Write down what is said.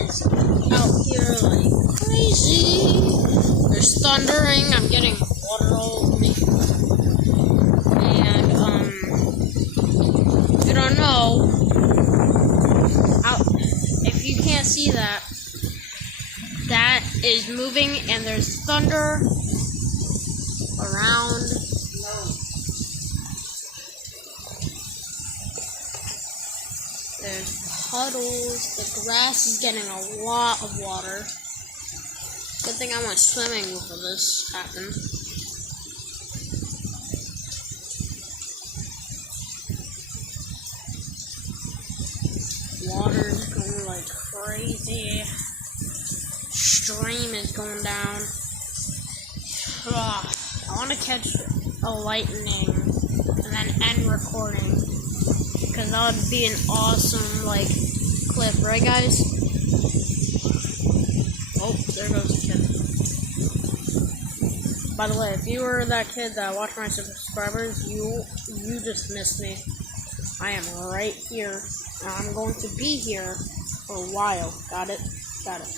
is out here like crazy. There's thundering. I'm getting water all over me. And if you don't know, if you can't see that, that is moving, and there's thunder around. There's puddles. The grass is getting a lot of water. Good thing I went swimming before this happened. Water's going like crazy. Stream is going down. Ugh. I want to catch a lightning and then end recording, because that would be an awesome clip, right guys? Oh, there goes the kid. By the way, if you were that kid that watched my subscribers, you just missed me. I am right here, and I'm going to be here for a while. Got it? Got it.